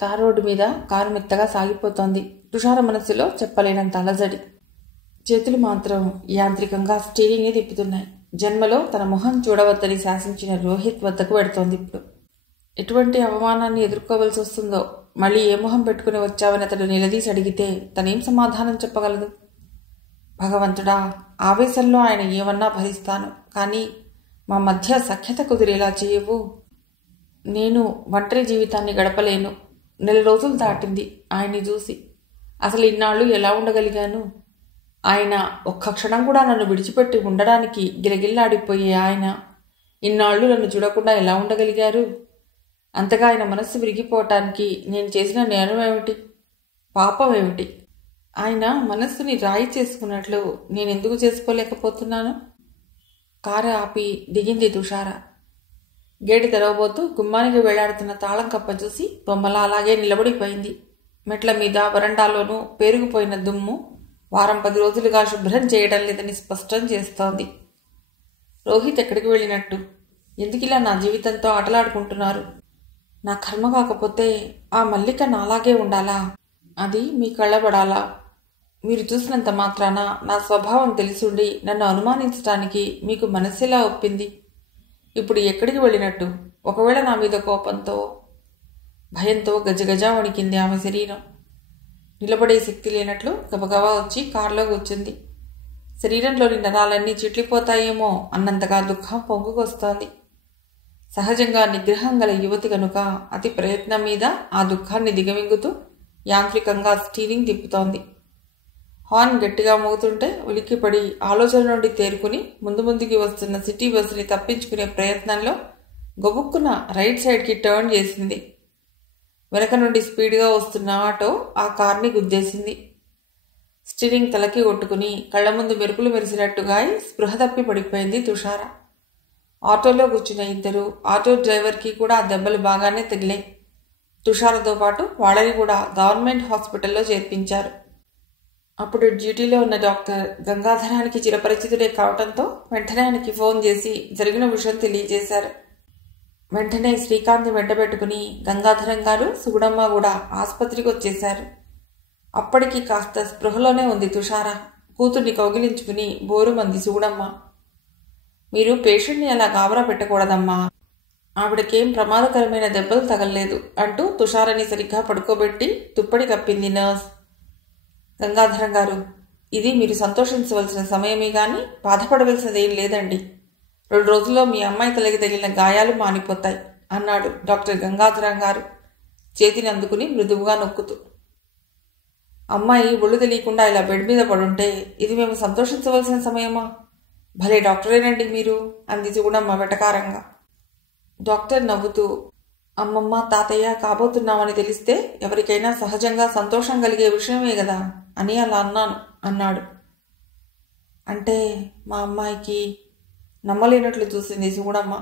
Tar road మీద car మెత్తగా సాగిపోతోంది. తుషార మనస్సులో చెప్పలేనంత అలజడి. చేతులు మాత్రం యాంత్రికంగా స్టీరింగ్ని తిప్పుతున్నాయి. జన్మలో తన మొహం చూడవద్దని శాసించిన రోహిత్ వద్దకు పెడుతోంది. ఇప్పుడు ఎటువంటి అవమానాన్ని ఎదుర్కోవలసి వస్తుందో. మళ్ళీ ఏ మొహం పెట్టుకుని వచ్చావని అతడు నిలదీసి అడిగితే తనేం సమాధానం చెప్పగలదు? భగవంతుడా, ఆవేశంలో ఆయన ఏమన్నా భరిస్తాను, కానీ మా మధ్య సఖ్యత కుదిరేలా చేయవు. నేను ఒంటరి జీవితాన్ని గడపలేను. 4 రోజులు దాటింది ఆయన్ని చూసి. అసలు ఇన్నాళ్ళు ఎలా ఉండగలిగాను? ఆయన ఒక్క క్షణం కూడా నన్ను విడిచిపెట్టి ఉండడానికి గిలగిల్లాడిపోయే ఆయన ఇన్నాళ్ళు నన్ను చూడకుండా ఎలా ఉండగలిగారు? అంతగా ఆయన మనస్సు విరిగిపోవటానికి నేను చేసిన నేరం ఏమిటి? పాపం ఏమిటి? ఆయన మనస్సుని రాయి చేసుకున్నట్లు నేనెందుకు చేసుకోలేకపోతున్నాను? కారు ఆపి దిగింది తుషార. గేటు తెరవబోతూ గుమ్మానికి వేలాడుతున్న తాళం కప్ప చూసి బొమ్మలా అలాగే నిలబడిపోయింది. మెట్ల మీద వరండాలోనూ పేరుకుపోయిన దుమ్ము వారం 10 రోజులుగా శుభ్రం చేయడం లేదని స్పష్టం చేస్తోంది. రోహిత్ ఎక్కడికి వెళ్ళినట్టు? ఎందుకిలా నా జీవితంతో ఆటలాడుకుంటున్నారు? నా కర్మ కాకపోతే ఆ మల్లిక నాలాగే ఉండాలా? అది మీ కళ్ళబడాలా? మీరు చూసినంత మాత్రాన నా స్వభావం తెలిసుండి నన్ను అనుమానించటానికి మీకు మనస్సెలా ఒప్పింది? ఇప్పుడు ఎక్కడికి వెళ్ళినట్టు? ఒకవేళ నా మీద కోపంతో, భయంతో గజగజ వణికింది ఆమె శరీరం. నిలబడే శక్తి లేనట్లు గబగబా వచ్చి కారులో కూర్చుంది. శరీరంలోని నరాలన్నీ చిట్లిపోతాయేమో అన్నంతగా దుఃఖం పొంగుకొస్తోంది. సహజంగా నిగ్రహం గల యువతి కనుక అతి ప్రయత్నం మీద ఆ దుఃఖాన్ని దిగమింగుతూ యాంత్రికంగా స్టీరింగ్ తిప్పుతోంది. హార్న్ గట్టిగా మోగుతుంటే ఉలిక్కిపడి ఆలోచన నుండి తేరుకుని ముందుకి వస్తున్న సిటీ బస్సుని తప్పించుకునే ప్రయత్నంలో గబుక్కున రైట్ సైడ్కి టర్న్ చేసింది. వెనక నుండి స్పీడ్గా వస్తున్న ఆటో ఆ కార్ని గుద్దేసింది. స్టీరింగ్ తలకి కొట్టుకుని కళ్ల ముందు మెరుపులు మెరిసినట్టుగా స్పృహ తప్పి పడిపోయింది తుషార. ఆటోలో కూర్చున్న 2 ఆటో డ్రైవర్కి కూడా ఆ దెబ్బలు బాగానే తగిలాయి. తుషారతో పాటు వాళ్ళని కూడా గవర్నమెంట్ హాస్పిటల్లో చేర్పించారు. అప్పుడు డ్యూటీలో ఉన్న డాక్టర్ గంగాధరానికి చిరపరిచితుడే కావటంతో వెంటనే ఆయనకి ఫోన్ చేసి జరిగిన విషయం తెలియజేశారు. వెంటనే శ్రీకాంత్ వెంటబెట్టుకుని గంగాధరం గారు, సుగుణమ్మ కూడా ఆసుపత్రికి వచ్చేశారు. అప్పటికి కాస్త స్పృహలోనే ఉంది తుషార. కూతుర్ని కౌగిలించుకుని బోరుమంది సుగుణమ్మ. మీరు పేషెంట్ని అలా గాబరా పెట్టకూడదమ్మా, ఆవిడకేం ప్రమాదకరమైన దెబ్బలు తగలలేదు అంటూ తుషారని సరిగ్గా పడుకోబెట్టి తుప్పడి కప్పింది నర్స్. గంగాధరం గారు, ఇది మీరు సంతోషించవలసిన సమయమే గాని బాధపడవలసినదేం లేదండి. 2 రోజుల్లో మీ అమ్మాయి తలకి తగిలిన గాయాలు మానిపోతాయి అన్నాడు డాక్టర్ గంగాధరం గారు చేతిని అందుకుని మృదువుగా నొక్కుతూ. అమ్మాయి ఒళ్ళు తెలియకుండా ఇలా బెడ్ మీద పడుంటే ఇది మేము సంతోషించవలసిన సమయమా? భలే డాక్టరేనండి మీరు అంది సుగుణమ్మ వెటకారంగా. డాక్టర్ నవ్వుతూ, అమ్మమ్మ తాతయ్య కాబోతున్నామని తెలిస్తే ఎవరికైనా సహజంగా సంతోషం కలిగే విషయమే కదా అని అలా అన్నాను అన్నాడు. అంటే మా అమ్మాయికి నమ్మలేనట్లు చూసింది సుగుణమ్మ.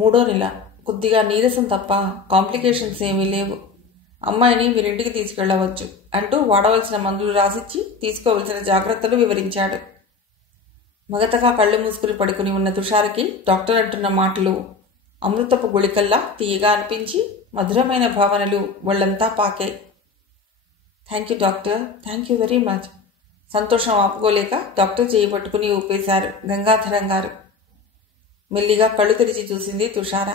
3వ నెల, కొద్దిగా నీరసం తప్ప కాంప్లికేషన్స్ ఏమీ లేవు. అమ్మాయిని మీరింటికి తీసుకెళ్లవచ్చు అంటూ వాడవలసిన మందులు రాసిచ్చి తీసుకోవలసిన జాగ్రత్తలు వివరించాడు. మగతగా కళ్ళు మూసుకుని పడుకుని ఉన్న తుషారకి డాక్టర్ అంటున్న మాటలు అమృతపు గుళికల్లా తీయగా అనిపించి మధురమైన భావనలు ఒళ్లంతా పాకే. Thank you doctor, thank you very much. సంతోషం ఆపుకోలేక డాక్టర్ చేయి పట్టుకుని ఊపేశారు గంగాధరం గారు. మెల్లిగా కళ్ళు తెరిచి చూసింది తుషార.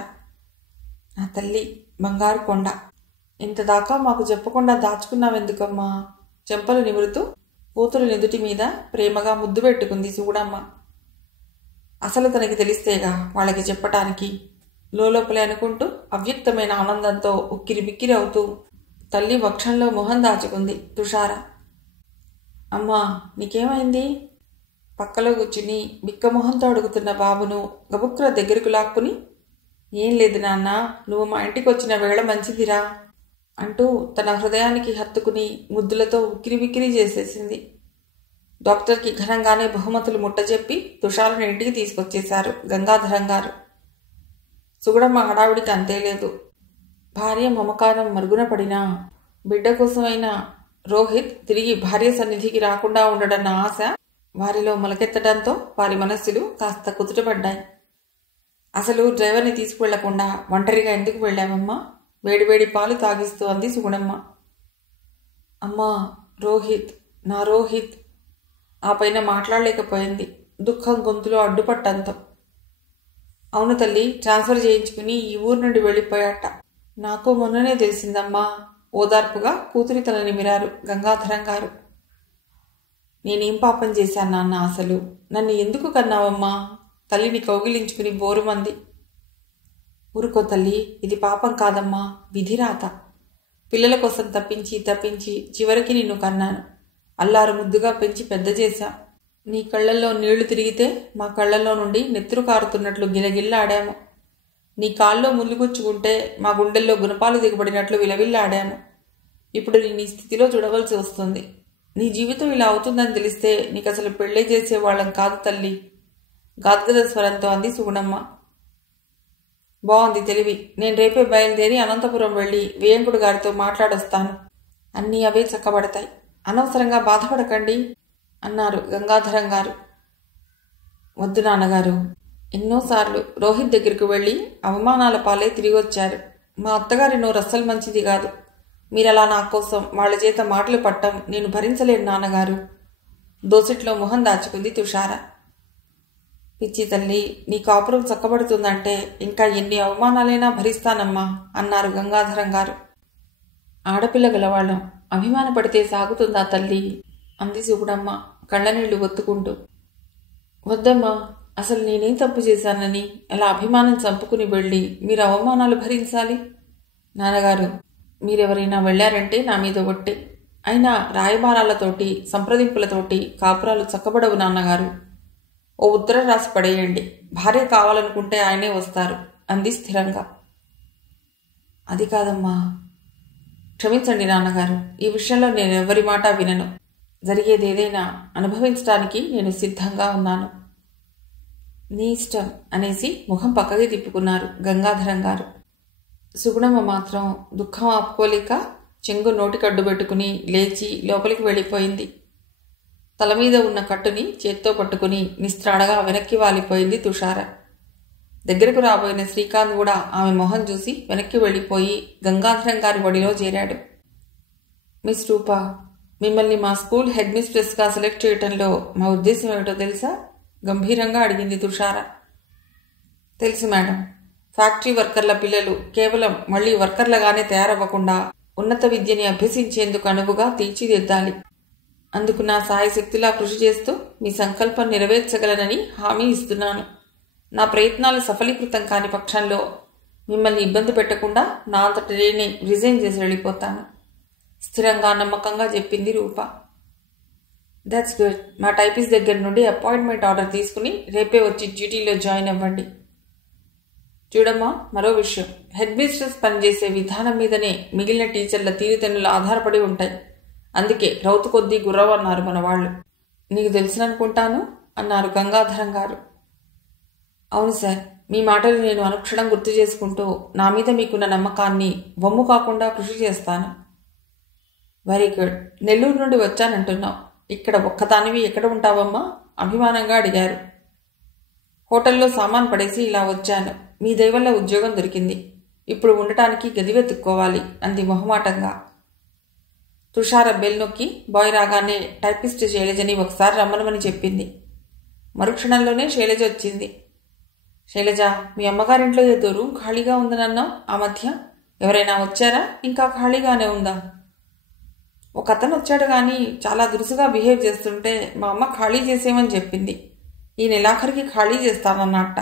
నా తల్లి బంగారు కొండ, ఇంతదాకా మాకు చెప్పకుండా దాచుకున్నావెందుకమ్మా? చెంపలు నిమురుతూ కూతురు నెదుటి మీద ప్రేమగా ముద్దు పెట్టుకుంది సుగుణమ్మ. అసలు తనకి తెలిస్తేగా వాళ్ళకి చెప్పటానికి లోపలే అనుకుంటూ అవ్యక్తమైన ఆనందంతో ఉక్కిరి బిక్కిరి అవుతూ తల్లి వక్షంలో మొహం దాచుకుంది తుషార. అమ్మా నీకేమైంది? పక్కలో కూర్చుని బిక్కమొహంతో అడుగుతున్న బాబును గబుక్కుల దగ్గరకు లాక్కుని, ఏం లేదు నాన్న, నువ్వు మా ఇంటికి వచ్చిన వేళ మంచిదిరా అంటూ తన హృదయానికి హత్తుకుని ముద్దులతో ఉక్కిరి బిక్కిరి చేసేసింది. డాక్టర్కి ఘనంగానే బహుమతులు ముట్టజెప్పి తుషారను ఇంటికి తీసుకొచ్చేశారు గంగాధరం గారు. సుగుణమ్మ హడావుడికి అంతేలేదు. భార్య మమకారం మరుగున పడినా బిడ్డ కోసమైనా రోహిత్ తిరిగి భార్య సన్నిధికి రాకుండా ఉండడన్న ఆశ వారిలో మొలకెత్తడంతో వారి మనస్సులు కాస్త కుదుటపడ్డాయి. అసలు డ్రైవర్ని తీసుకువెళ్లకుండా ఒంటరిగా ఎందుకు వెళ్ళావమ్మా? వేడివేడి పాలు తాగిస్తూ అంది సుగుణమ్మ. అమ్మా, రోహిత్, నా రోహిత్. ఆ పైన మాట్లాడలేకపోయింది. దుఃఖం గొంతులో అడ్డుపట్టంతో. అవును తల్లి, ట్రాన్స్ఫర్ చేయించుకుని ఈ ఊరు నుండి వెళ్ళిపోయాట. నాకు మొన్ననే తెలిసిందమ్మా. ఓదార్పుగా కూతురి తల నిమిరారు గంగాధరం గారు. నేనేం పాపం చేశాను నాన్న? అసలు నన్ను ఎందుకు కన్నావమ్మా? తల్లిని కౌగిలించుకుని బోరుమంది. ఊరుకో తల్లి, ఇది పాపం కాదమ్మా, విధిరాత. పిల్లల కోసం తప్పించి తప్పించి చివరికి నిన్ను కన్నాను. అల్లారు ముద్దుగా పెంచి పెద్ద చేశా. నీ కళ్ళల్లో నీళ్లు తిరిగితే మా కళ్ళల్లో నుండి నెత్తురు కారుతున్నట్లు గిలగిల్లాడాము. నీ కాల్లో ముల్లుగుచ్చుకుంటే మా గుండెల్లో గుణపాలు దిగబడినట్లు విలవిల్లాడాము. ఇప్పుడు నీ స్థితిలో చూడవలసి వస్తుంది. నీ జీవితం ఇలా అవుతుందని తెలిస్తే నీకు అసలు పెళ్లే చేసేవాళ్ళం కాదు తల్లి, గాద్గద స్వరంతో అంది సుగుణమ్మ. బాగుంది తెలివి. నేను రేపే బయలుదేరి అనంతపురం వెళ్ళి వేయంకుడు గారితో మాట్లాడొస్తాను. అన్నీ అవే చక్కబడతాయి. అనవసరంగా బాధపడకండి అన్నారు గంగాధరం గారు. వద్దు నాన్నగారు. ఎన్నోసార్లు రోహిత్ దగ్గరకు వెళ్ళి అవమానాల పాలే తిరిగి వచ్చారు. మా అత్తగారి నోరు అస్సలు మంచిది కాదు. మీరలా నా కోసం వాళ్ల చేత మాటలు పట్టం నేను భరించలేను నాన్నగారు. దోసిట్లో మొహం దాచుకుంది తుషార. పిచ్చి తల్లి, నీ కాపురం చక్కబడుతుందంటే ఇంకా ఎన్ని అవమానాలైనా భరిస్తానమ్మా అన్నారు గంగాధరం గారు. ఆడపిల్ల గలవాళ్ళం అభిమానపడితే సాగుతుందా తల్లి అంది సుగుణమ్మ కళ్ళనీళ్లు ఒత్తుకుంటూ. వద్దమ్మా, అసలు నేనేం తప్పు చేశానని అలా అభిమానం చంపుకుని వెళ్ళి మీరు అవమానాలు భరించాలి? నాన్నగారు, మీరెవరైనా వెళ్లారంటే నా మీద ఒట్టే. అయినా రాయబారాలతోటి సంప్రదింపులతోటి కాపురాలు చక్కబడవు నాన్నగారు. ఓ ఉత్తరం రాసి పడేయండి. భార్య కావాలనుకుంటే ఆయనే వస్తారు అంది స్థిరంగా. అది కాదమ్మా. క్షమించండి నాన్నగారు, ఈ విషయంలో నేను ఎవరి మాట వినను. జరిగేదేదైనా అనుభవించడానికి నేను సిద్ధంగా ఉన్నాను. నీ ఇష్టం అనేసి ముఖం పక్కకి తిప్పుకున్నారు గంగాధరం గారు. సుగుణమ్మ మాత్రం దుఃఖం ఆపుకోలేక చెంగు నోటికడ్డు పెట్టుకుని లేచి లోపలికి వెళ్ళిపోయింది. తల మీద ఉన్న కట్టుని చేత్తో పట్టుకుని నిస్త్రాడగా వెనక్కి వాలిపోయింది తుషార. దగ్గరకు రాబోయిన శ్రీకాంత్ కూడా ఆమె మొహం చూసి వెనక్కి వెళ్ళిపోయి గంగాధరం గారి ఒడిలో చేరాడు. మిస్ రూపా, మిమ్మల్ని మా స్కూల్ హెడ్ మిస్ట్రెస్గా సెలెక్ట్ చేయటంలో మా ఉద్దేశం ఏమిటో తెలుసా? గంభీరంగా అడిగింది తుషార. తెలుసు మేడం. ఫ్యాక్టరీ వర్కర్ల పిల్లలు కేవలం మళ్లీ వర్కర్లగానే తయారవ్వకుండా ఉన్నత విద్యని అభ్యసించేందుకు అనువుగా తీర్చిదిద్దాలి. అందుకు నా సాయశక్తిలా కృషి చేస్తూ మీ సంకల్పం నెరవేర్చగలనని హామీ ఇస్తున్నాను. నా ప్రయత్నాలు సఫలీకృతం కాని పక్షంలో మిమ్మల్ని ఇబ్బంది పెట్టకుండా నా అంతట నేనే రిజైన్ చేసి వెళ్ళిపోతాను స్థిరంగా నమ్మకంగా చెప్పింది రూప. That's good. మా టైపిస్ట్ దగ్గర నుండి అపాయింట్మెంట్ ఆర్డర్ తీసుకుని రేపే వచ్చి డ్యూటీలో జాయిన్ అవ్వండి. చూడమ్మా, మరో విషయం. హెడ్ మిస్ట్రెస్ పనిచేసే విధానం మీదనే మిగిలిన టీచర్ల తీరుతెన్నులు ఆధారపడి ఉంటాయి. అందుకే రౌతు కొద్దీ గుర్రవన్నారు మన వాళ్ళు. నీకు తెలుసుననుకుంటాను అన్నారు గంగాధరం గారు. అవును సార్, మీ మాటలు నేను అనుక్షణం గుర్తు చేసుకుంటూ నా మీద మీకున్న నమ్మకాన్ని వమ్ము కాకుండా కృషి చేస్తాను. Very good. నెల్లూరు నుండి వచ్చానంటున్నావు. ఇక్కడ ఒక్కదానివి ఎక్కడ ఉంటావమ్మా? అభిమానంగా అడిగారు. హోటల్లో సామాన్ పడేసి ఇలా వచ్చాను. మీ దయవల్ల ఉద్యోగం దొరికింది. ఇప్పుడు ఉండటానికి గది వెతుక్కోవాలి అంది మొహమాటంగా. తుషార బెల్ నొక్కి బాయ్ రాగానే టైపిస్ట్ శైలజని ఒకసారి రమ్మనమని చెప్పింది. మరుక్షణంలోనే శైలజ వచ్చింది. శైలజ, మీ అమ్మగారింట్లో ఏదో రూమ్ ఖాళీగా ఉందనన్నావు. ఆ మధ్య ఎవరైనా వచ్చారా? ఇంకా ఖాళీగానే ఉందా? ఒక అతను వచ్చాడు కానీ చాలా దురుసుగా బిహేవ్ చేస్తుంటే మా అమ్మ ఖాళీ చేసేమని చెప్పింది. ఈ నెలాఖరికి ఖాళీ చేస్తానన్నట్ట.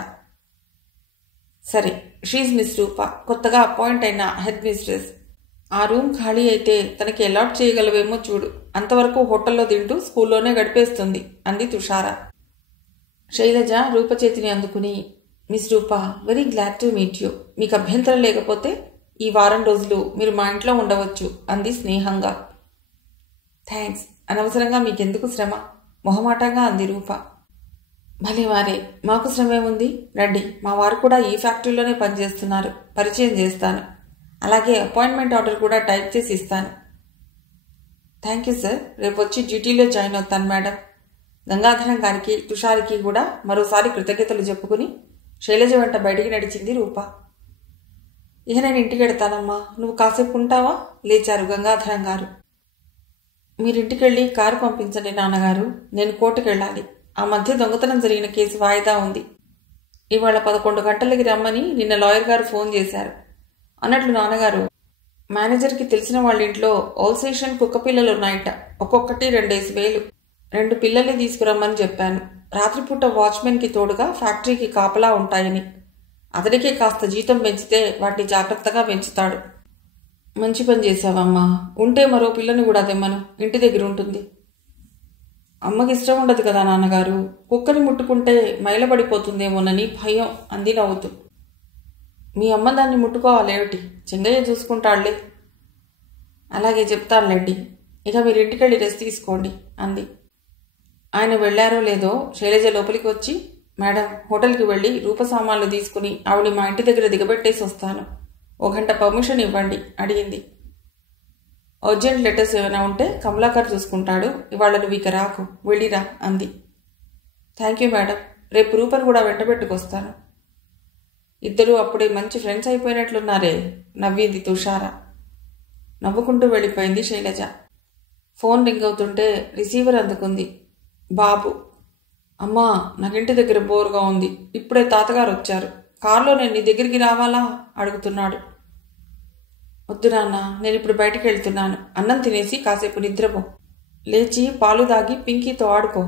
సరే, షీజ్ మిస్ రూప, కొత్తగా అపాయింట్ అయిన హెడ్ మిస్ట్రెస్. ఆ రూమ్ ఖాళీ అయితే తనకి అలాట్ చేయగలవేమో చూడు. అంతవరకు హోటల్లో తింటూ స్కూల్లోనే గడిపేస్తుంది అంది తుషార. శైలజ రూప చేతిని అందుకుని, miss Roopa, very glad to meet you. మీకు అభ్యంతరం లేకపోతే ఈ వారం రోజులు మీరు మా ఇంట్లో ఉండవచ్చు అంది స్నేహంగా. థ్యాంక్స్. అనవసరంగా మీకెందుకు శ్రమ? మొహమాటంగా అంది రూప. భలే వారే, మాకు శ్రమే ఉంది. రండి, మా వారు కూడా ఈ ఫ్యాక్టరీలోనే పనిచేస్తున్నారు. పరిచయం చేస్తాను. అలాగే అపాయింట్మెంట్ ఆర్డర్ కూడా టైప్ చేసి ఇస్తాను. Thank you sir. రేపు వచ్చి డ్యూటీలో జాయిన్ అవుతాను మేడం. గంగాధరం గారికి తుషారికి కూడా మరోసారి కృతజ్ఞతలు చెప్పుకుని శైలజ వెంట బయటికి నడిచింది రూప. ఇక నేను ఇంటికి వెడతానమ్మా, నువ్వు కాసేపు ఉంటావా? లేచారు గంగాధరం గారు. మీరింటికెళ్ళి కారు పంపించండి నాన్నగారు, నేను కోర్టుకెళ్ళాలి. ఆ మధ్య దొంగతనం జరిగిన కేసు వాయిదా ఉంది. ఇవాళ 11 గంటలకి రమ్మని నిన్న లాయర్ గారు ఫోన్ చేశారు. అన్నట్లు నాన్నగారు, మేనేజర్కి తెలిసిన వాళ్ళ ఇంట్లో ఓల్సేషన్ కుక్క పిల్లలు ఉన్నాయట. ఒక్కొక్కటి 2,000. 2 పిల్లల్ని తీసుకురమ్మని చెప్పాను. రాత్రిపూట వాచ్మెన్కి తోడుగా ఫ్యాక్టరీకి కాపలా ఉంటాయని. అతడికే కాస్త జీతం పెంచితే వాటిని జాగ్రత్తగా పెంచుతాడు. మంచి పని చేశావమ్మా. ఉంటే మరో పిల్లని కూడా తెమ్మను, ఇంటి దగ్గర ఉంటుంది. అమ్మకి ఇష్టం ఉండదు కదా నాన్నగారు, కుక్కని ముట్టుకుంటే మైలబడిపోతుందేమోనని భయం అంది నవ్వుతూ. మీ అమ్మ దాన్ని ముట్టుకోవాలేమిటి, చెంగయ్య చూసుకుంటాళ్లే. అలాగే చెప్తానులేండి, ఇక మీరు ఇంటికెళ్ళి రెస్ట్ తీసుకోండి అంది. ఆయన వెళ్లారో లేదో శైలజ లోపలికి వచ్చి, మేడం, హోటల్కి వెళ్ళి రూపసామాన్లు తీసుకుని ఆవిడ మా ఇంటి దగ్గర దిగబెట్టేసి వస్తాను. 1 గంట పర్మిషన్ ఇవ్వండి అడిగింది. అర్జెంట్ లెటర్స్ ఏమైనా ఉంటే కమలాకర్ చూసుకుంటాడు. ఇవాళ నువ్వు ఇక రాకు, వెళ్ళిరా అంది. థ్యాంక్ యూ మేడం, రేపు రూపను కూడా వెంటబెట్టుకొస్తాను. ఇద్దరూ అప్పుడే మంచి ఫ్రెండ్స్ అయిపోయినట్లున్నారే నవ్వింది తుషార. నవ్వుకుంటూ వెళ్ళిపోయింది శైలజ. ఫోన్ రింగ్ అవుతుంటే రిసీవర్ అందుకుంది. బాబు. అమ్మా, నాకింటి దగ్గర బోరుగా ఉంది. ఇప్పుడే తాతగారు వచ్చారు. కారులో నేను నీ దగ్గరికి రావాలా అడుగుతున్నాడు. వద్దు నాన్న, నేను ఇప్పుడు బయటికి వెళ్తున్నాను. అన్నం తినేసి కాసేపు నిద్రపో. లేచి పాలు దాగి పింకీతో ఆడుకో.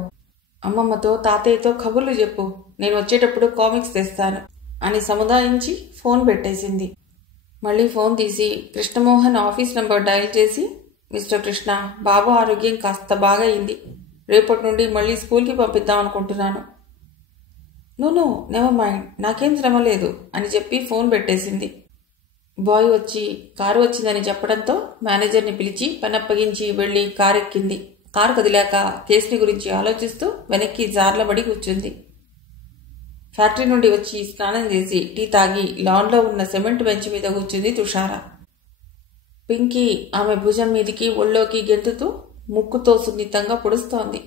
అమ్మమ్మతో తాతయ్యతో కబుర్లు చెప్పు. నేను వచ్చేటప్పుడు కామిక్స్ తెస్తాను అని సముదాయించి ఫోన్ పెట్టేసింది. మళ్ళీ ఫోన్ తీసి కృష్ణమోహన్ ఆఫీస్ నంబర్ డయల్ చేసి, మిస్టర్ కృష్ణ, బాబు ఆరోగ్యం కాస్త బాగా అయింది. రేపటి నుండి మళ్ళీ స్కూల్కి పంపిద్దాం అనుకుంటున్నాను. నో నెవర్ మైండ్, నాకేం శ్రమ లేదు అని చెప్పి ఫోన్ పెట్టేసింది. బాయ్ వచ్చి కారు వచ్చిందని చెప్పడంతో మేనేజర్ని పిలిచి పనప్పగించి వెళ్లి కారెక్కింది. కారు కదిలాక కేసుని గురించి ఆలోచిస్తూ వెనక్కి జార్లబడి కూర్చుంది. ఫ్యాక్టరీ నుండి వచ్చి స్నానం చేసి టీ తాగి లాన్లో ఉన్న సిమెంట్ బెంచ్ మీద కూర్చుంది తుషార. పింకీ ఆమె భుజం మీదికి ఒళ్ళోకి గెంతుతూ ముక్కుతో సున్నితంగా పొడుస్తోంది.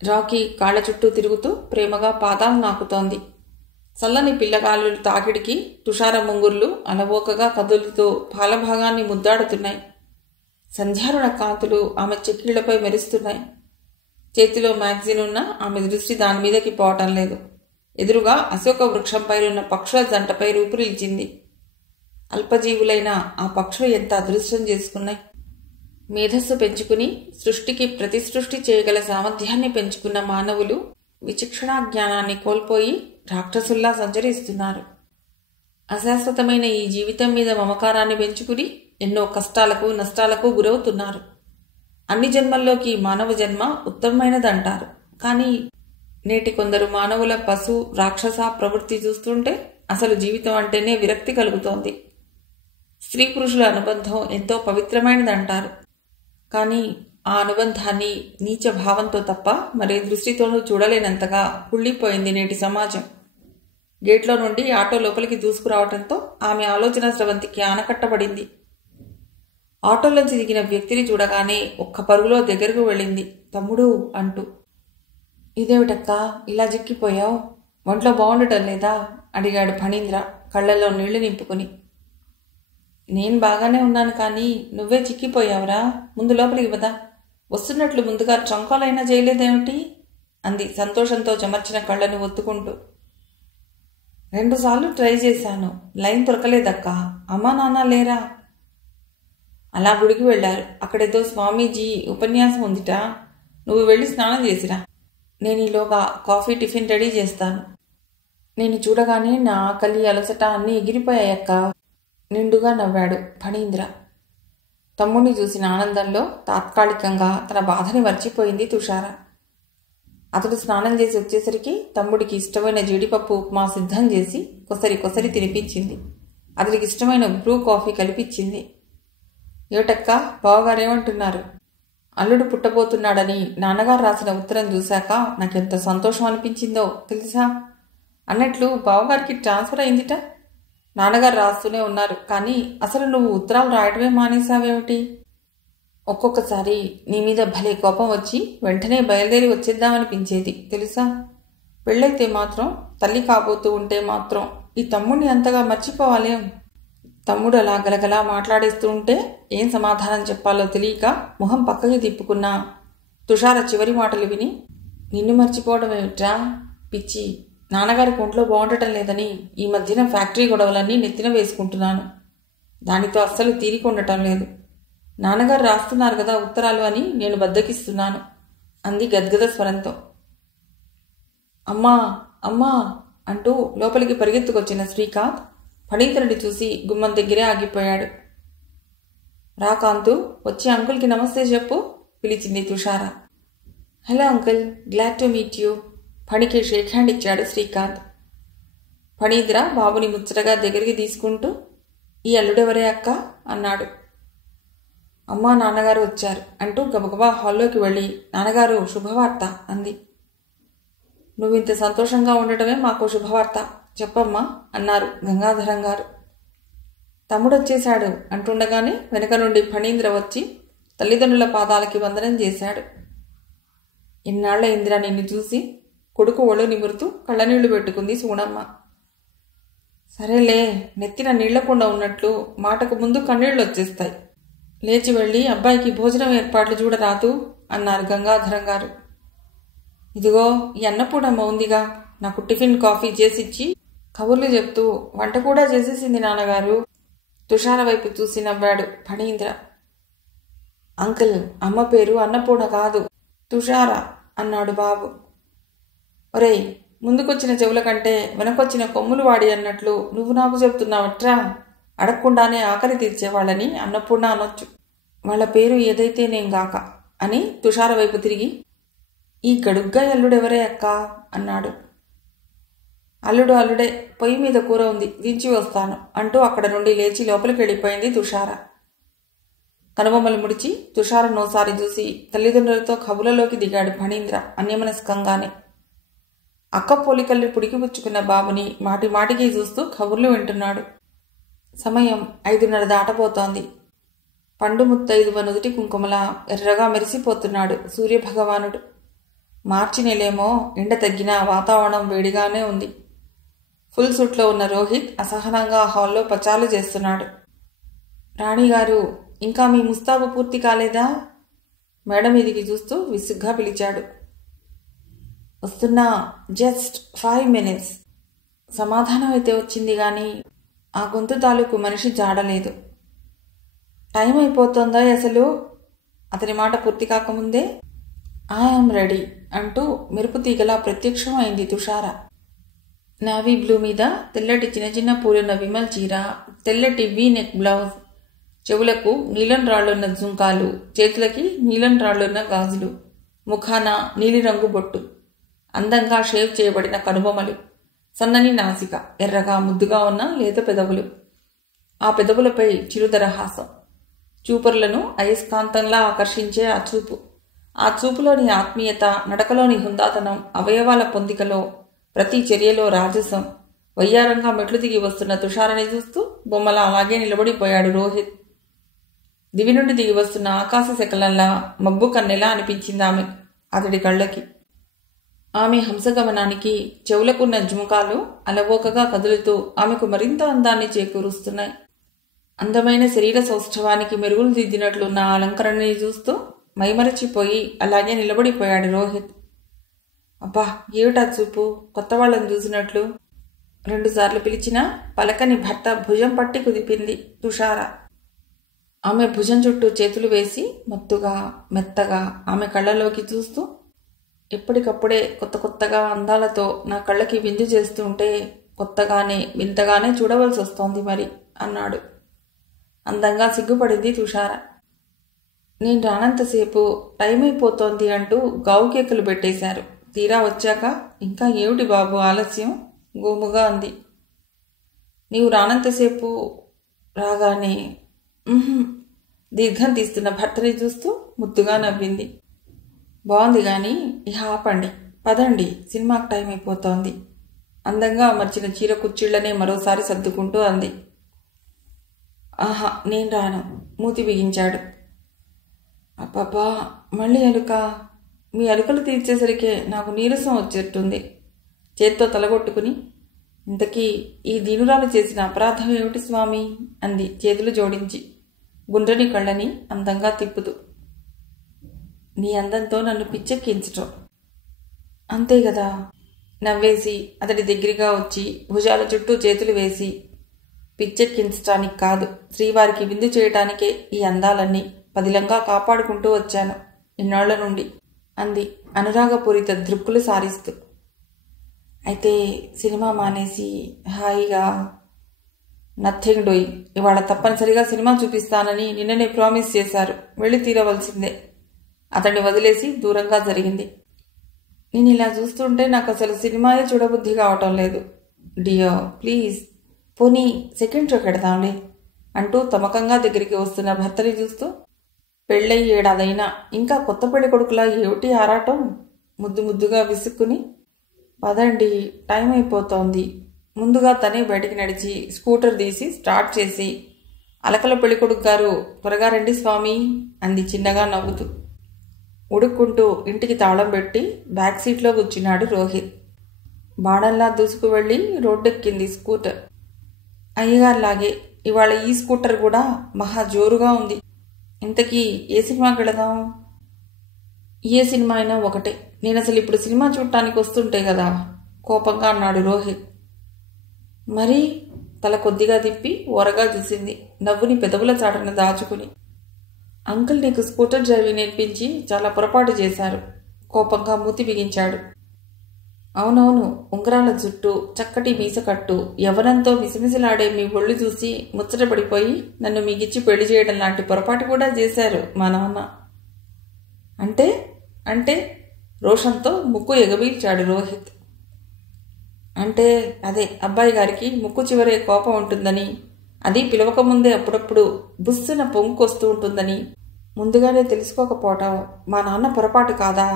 రాకీ కాళ్ల చుట్టూ తిరుగుతూ ప్రేమగా పాదాలు నాకుతోంది. చల్లని పిల్లగాలు తాకిడికి తుషార ముంగుర్లు అలవోకగా కదులుతూ పాలభాగాన్ని ముద్దాడుతున్నాయి. సంధ్యారుణ కాంతులు ఆమె చెక్కిళ్లపై మెరుస్తున్నాయి. చేతిలో మ్యాగజైన్ ఉన్న ఆమె దృష్టి దాని మీదకి పోవటం లేదు. ఎదురుగా అశోక వృక్షంపై ఉన్న పక్షుల జంటపై రూపునిల్చింది. అల్పజీవులైన ఆ పక్షులు ఎంత అదృష్టం చేసుకున్నాయి. మేధస్సు పెంచుకుని సృష్టికి ప్రతిసృష్టి చేయగల సామర్థ్యాన్ని పెంచుకున్న మానవులు విచక్షణా జ్ఞానాన్ని కోల్పోయి రాక్షసుల్లా సంచరిస్తున్నారు. అశాశ్వతమైన ఈ జీవితం మీద మమకారాన్ని పెంచుకుని ఎన్నో కష్టాలకు నష్టాలకు గురవుతున్నారు. అన్ని జన్మల్లోకి మానవ జన్మ ఉత్తమమైనదంటారు. కానీ నేటి కొందరు మానవుల పశు రాక్షస ప్రవృత్తి చూస్తుంటే అసలు జీవితం అంటేనే విరక్తి కలుగుతోంది. స్త్రీ పురుషుల అనుబంధం ఎంతో పవిత్రమైనదంటారు. కానీ ఆ అనుబంధాన్ని నీచ భావంతో తప్ప మరే దృష్టితోనూ చూడలేనంతగా కుళ్ళిపోయింది నేటి సమాజం. గేట్లో నుండి ఆటో లోపలికి దూసుకురావడంతో ఆమె ఆలోచన స్రవంతికి ఆనకట్టబడింది. ఆటోలోంచి దిగిన వ్యక్తిని చూడగానే ఒక్క పరుగులో దగ్గరకు వెళ్ళింది. తమ్ముడు అంటూ. ఇదేమిటక్కా ఇలా జిక్కిపోయావు, ఒంట్లో బాగుండటం లేదా అడిగాడు ఫణీంద్ర కళ్లలో నీళ్లు నింపుకుని. నేను బాగానే ఉన్నాను, కానీ నువ్వే చిక్కిపోయావురా. ముందు లోపలికి వదా. వస్తున్నట్లు ముందుగా ట్రంకాలైనా చేయలేదేమిటి అంది సంతోషంతో చెమర్చిన కళ్ళను ఒత్తుకుంటూ. 2 సార్లు ట్రై చేశాను, లైన్ దొరకలేదక్కా. అమ్మా నాన్న లేరా? అలా గుడికి వెళ్లారు. అక్కడేదో స్వామీజీ ఉపన్యాసం ఉందిట. నువ్వు వెళ్ళి స్నానం చేసిరా. నేను ఈలోగా కాఫీ టిఫిన్ రెడీ చేస్తాను. నేను చూడగానే నా ఆకలి అలసట అన్నీ ఎగిరిపోయాయక్క నిండుగా నవ్వాడు ఫణీంద్ర. తమ్ముడిని చూసిన ఆనందంలో తాత్కాలికంగా తన బాధని మర్చిపోయింది తుషార. అతడు స్నానం చేసి వచ్చేసరికి తమ్ముడికి ఇష్టమైన జీడిపప్పు ఉప్మా సిద్ధం చేసి కొసరి తినిపించింది. అతడికి ఇష్టమైన బ్రూ కాఫీ కలిపించింది. ఏటక్క, బావగారేమంటున్నారు? అల్లుడు పుట్టబోతున్నాడని నాన్నగారు రాసిన ఉత్తరం చూశాక నాకెంత సంతోషం అనిపించిందో తెలుసా. అన్నట్లు బావగారికి ట్రాన్స్ఫర్ అయిందిట. నాన్నగారు రాస్తూనే ఉన్నారు, కానీ అసలు నువ్వు ఉత్తరాలు రాయడమే మానేశావేమిటి? ఒక్కొక్కసారి నీ మీద భలే కోపం వచ్చి వెంటనే బయలుదేరి వచ్చేద్దామనిపించేది తెలుసా. పెళ్ళైతే మాత్రం, తల్లి కాబోతూ ఉంటే మాత్రం ఈ తమ్ముడిని అంతగా మర్చిపోవాలేం. తమ్ముడు అలా గలగలా మాట్లాడేస్తూ ఉంటే ఏం సమాధానం చెప్పాలో తెలియక మొహం పక్కకి తిప్పుకున్నా తుషార చివరి మాటలు విని, నిన్ను మర్చిపోవడం ఏమిట్రా పిచ్చి, నాన్నగారి ఒంట్లో బాగుండటం లేదని ఈ మధ్యన ఫ్యాక్టరీ గొడవలన్నీ నెత్తిన వేసుకుంటున్నాను. దానితో అస్సలు తీరిక ఉండటం లేదు. నాన్నగారు రాస్తున్నారు కదా ఉత్తరాలు అని నేను బద్దకిస్తున్నాను అంది గద్గద స్వరంతో. అమ్మా అమ్మా అంటూ లోపలికి పరిగెత్తుకొచ్చిన శ్రీకాంత్ ఫణీంద్రుడి చూసి గుమ్మం దగ్గరే ఆగిపోయాడు. రా కాంతు, వచ్చి అంకుల్కి నమస్తే చెప్పు పిలిచింది Tushara. Hello uncle, glad to meet you. ఫణికి షేక్ హ్యాండ్ ఇచ్చాడు శ్రీకాంత్. ఫణీంద్ర బాబుని ముచ్చటగా దగ్గరికి తీసుకుంటూ, ఈ అల్లుడెవరే అక్క అన్నాడు. అమ్మా నాన్నగారు వచ్చారు అంటూ గబగబా హాల్లోకి వెళ్ళి, నాన్నగారు శుభవార్త అంది. నువ్వింత సంతోషంగా ఉండటమే మాకు శుభవార్త, చెప్పమ్మా అన్నారు గంగాధరం గారు. తమ్ముడొచ్చేశాడు అంటుండగానే వెనక నుండి ఫణీంద్ర వచ్చి తల్లిదండ్రుల పాదాలకి వందనం చేశాడు. ఇన్నాళ్ల ఇందిర నిన్ను చూసి కొడుకు ఒళ్ళు నిమురుతూ కళ్ళనీళ్లు పెట్టుకుంది సూనమ్మ. సరేలే, నెత్తిన నీళ్లకుండా ఉన్నట్లు మాటకు ముందు కన్నీళ్లు వచ్చేస్తాయి. లేచి వెళ్ళి అబ్బాయికి భోజనం ఏర్పాట్లు చూడరాదు అన్నారు గంగాధరం గారు. ఇదిగో ఈ అన్నపూడమ్మ ఉందిగా, నాకు టిఫిన్ కాఫీ చేసిచ్చి కబుర్లు చెప్తూ వంట కూడా చేసేసింది నాన్నగారు. తుషార వైపు చూసి నవ్వాడు ఫణీంద్ర. అంకుల్, అమ్మ పేరు అన్నపూర్ణ కాదు, తుషార అన్నాడు బాబు. ఒరేయ్, ముందుకొచ్చిన చెవుల కంటే వెనకొచ్చిన కొమ్ములు వాడి అన్నట్లు నువ్వు నాకు చెప్తున్నావట్రా. అడగకుండానే ఆకలి తీర్చేవాళ్ళని అన్నపూర్ణ అనొచ్చు. వాళ్ళ పేరు ఏదైతేనేం గాక అని తుషార వైపు తిరిగి, ఈ గడుగ్గా అల్లుడెవరే అక్క అన్నాడు. అల్లుడే, పొయ్యి మీద కూర ఉంది, దించి వస్తాను అంటూ అక్కడ నుండి లేచి లోపలికి వెళ్ళిపోయింది తుషార. కనుబొమ్మలు ముడిచి తుషారనోసారి చూసి తల్లిదండ్రులతో కబులలోకి దిగాడు ఫణీంద్ర అన్యమనస్కంగానే. అక్క పోలికల్ని పుడికిపుచ్చుకున్న బాబుని మాటి మాటికి చూస్తూ కబుర్లు వింటున్నాడు. సమయం 5:30 దాటబోతోంది. పండు ముత్తైదువ నుదుటి కుంకుమలా ఎర్రగా మెరిసిపోతున్నాడు సూర్యభగవానుడు. మార్చి నెలేమో ఎండ తగ్గినా వాతావరణం వేడిగానే ఉంది. ఫుల్ సూట్లో ఉన్న రోహిత్ అసహనంగా హాల్లో పచాలు చేస్తున్నాడు. రాణిగారు, ఇంకా మీ ముస్తాబు పూర్తి కాలేదా? మేడం మీదికి చూస్తూ విసుగ్గా పిలిచాడు. వస్తున్నా, జస్ట్ 5 minutes. సమాధానం అయితే వచ్చింది గాని ఆ గొంతు తాలూకు మనిషి జాడలేదు. టైం అయిపోతుందా అసలు? అతని మాట పూర్తి కాకముందే ఐఆమ్ రెడీ అంటూ మెరుపు తీగలా ప్రత్యక్షం అయింది తుషార. నావీ బ్లూ మీద తెల్లటి చిన్న చిన్న పూలున్న విమల్ చీర, తెల్లటి వీ నెక్ బ్లౌజ్, చెవులకు నీలం రాళ్లున్న జుంకాలు, చేతులకి నీలం రాళ్లున్న గాజులు, ముఖాన నీలిరంగు బొట్టు, అందంగా షేవ్ చేయబడిన కనుబొమలు, సన్నని నాసిక, ఎర్రగా ముద్దుగా ఉన్న లేత పెదవులు, ఆ పెదవులపై చిరుదరహాసం, చూపరులను అయస్కాంతంలా ఆకర్షించే ఆ చూపు, ఆ చూపులోని ఆత్మీయత, నడకలోని హుందాతనం, అవయవాల పొందికలో ప్రతి చర్యలో రాజసం. వయ్యారంగా మెట్లు దిగి వస్తున్న తుషారని చూస్తూ బొమ్మలా అలాగే నిలబడిపోయాడు రోహిత్. దివి నుండి దిగి వస్తున్న ఆకాశ శకలంలా మబ్బు కన్నెలా అనిపించింది ఆమె అతడి కళ్ళకి. ఆమె హంసగమనానికి చెవులకున్న జుమకాలు అలవోకగా కదులుతూ ఆమెకు మరింత అందాన్ని చేకూరుస్తున్నాయి. అందమైన శరీర సౌష్ఠవానికి మెరుగులు దిద్దినట్లున్న అలంకరణని చూస్తూ మైమరచిపోయి అలాగే నిలబడిపోయాడు రోహిత్. అబ్బా, ఏమిటా చూపు, కొత్త వాళ్ళని చూసినట్లు. 2 సార్లు పిలిచినా పలకని భర్త భుజం పట్టి కుదిపింది తుషార. ఆమె భుజం చుట్టూ చేతులు వేసి మత్తుగా మెత్తగా ఆమె కళ్ళలోకి చూస్తూ, ఎప్పటికప్పుడే కొత్త కొత్తగా అందాలతో నా కళ్ళకి విందు చేస్తూ ఉంటే కొత్తగానే వింతగానే చూడవలసి వస్తోంది మరి అన్నాడు. అందంగా సిగ్గుపడింది తుషార. నేను రానంతసేపు టైం అయిపోతోంది అంటూ గావు కేకలు పెట్టేశారు. తీరా వచ్చాక ఇంకా ఏమిటి బాబు ఆలస్యం గోముగా అంది. నీవు రానంతసేపు రాగానే దీర్ఘం తీస్తున్న భర్తని చూస్తూ ముద్దుగా నవ్వింది. బాగుంది గాని ఇహ ఆపండి, పదండి, సినిమాకి టైం అయిపోతోంది అందంగా అమర్చిన చీర కుచ్చిళ్లనే మరోసారి సర్దుకుంటూ అంది. ఆహా, నేను రాను, మూతి బిగించాడు. అబ్బబ్బా, మళ్ళీ అలుక. మీ అలుకలు తీర్చేసరికే నాకు నీరసం వచ్చేట్టుంది. చేత్తో తలగొట్టుకుని, ఇంతకీ ఈ దీనురాలు చేసిన అపరాధం ఏమిటి స్వామి అంది చేతులు జోడించి, గుండ్రని కళ్ళని అందంగా తిప్పుతూ. నీ అందంతో నన్ను పిచ్చెక్కించటం. అంతే కదా. నవ్వేసి అతడి దగ్గరగా వచ్చి భుజాల చుట్టూ చేతులు వేసి, పిచ్చెక్కించటానికి కాదు, శ్రీవారికి విందు చేయటానికే ఈ అందాలన్నీ పదిలంగా కాపాడుకుంటూ వచ్చాను ఇన్నాళ్ల నుండి అంది అనురాగపూరిత దృక్కులు సారిస్తూ. అయితే సినిమా మానేసి హాయిగా. Nothing doing. ఇవాళ తప్పనిసరిగా సినిమా చూపిస్తానని నిన్ననే ప్రామిస్ చేశారు. వెళ్ళి తీరవలసిందే. అతన్ని వదిలేసి దూరంగా జరిగింది. నేను ఇలా చూస్తుంటే నాకు అసలు సినిమాయే చూడబుద్ధి కావటం లేదు. డియో ప్లీజ్, పోనీ సెకండ్ షోకి వెడదాంలే అంటూ తమకంగా దగ్గరికి వస్తున్న భర్తని చూస్తూ, పెళ్ళయి ఏడాదైనా ఇంకా కొత్త పెళ్లి కొడుకులా ఏమిటి ఆరాటం? ముద్దు ముద్దుగా విసుక్కుని, పదండి టైం అయిపోతోంది. ముందుగా తనే బయటికి నడిచి స్కూటర్ తీసి స్టార్ట్ చేసి, అలకల పెళ్ళికొడుకు గారు త్వరగా రండి స్వామి అంది చిన్నగా నవ్వుతూ. ఉడుక్కుంటూ ఇంటికి తాళం పెట్టి బ్యాక్ సీట్లో కూర్చున్నాడు రోహిత్. బాణంలా దూసుకు వెళ్ళి రోడ్డెక్కింది స్కూటర్. అయ్యగారిలాగే ఇవాళ ఈ స్కూటర్ కూడా మహా జోరుగా ఉంది. ఇంతకీ ఏ సినిమాకి వెళదాం? ఏ సినిమా అయినా ఒకటే. నేను అసలు ఇప్పుడు సినిమా చూడటానికి వస్తుంటే కదా కోపంగా అన్నాడు రోహిత్. మరి తల కొద్దిగా తిప్పి ఓరగా చూసింది, నవ్వుని పెదవుల చాటున దాచుకుని. అంకుల్ నీకు స్కూటర్ డ్రైవింగ్ నేర్పించి చాలా పొరపాటు చేశారు కోపంగా మూతి బిగించాడు. అవునవును, ఉంగరాల జుట్టు, చక్కటి మీసకట్టు, యవ్వనంతో మిసమిసలాడే మీ ఒళ్ళు చూసి ముచ్చటపడిపోయి నన్ను మీకిచ్చి పెళ్లి చేయడం లాంటి పొరపాటు కూడా చేశారు మా నాన్న. అంటే అంటే రోషంతో ముక్కు ఎగబీల్చాడు రోహిత్. అంటే అదే, అబ్బాయి గారికి ముక్కు చివరే కోపం ఉంటుందని, అది పిలవకముందే అప్పుడప్పుడు బుస్సున పొంగుకొస్తూ ఉంటుందని ముందుగానే తెలుసుకోకపోవటం మా నాన్న పొరపాటు కాదా?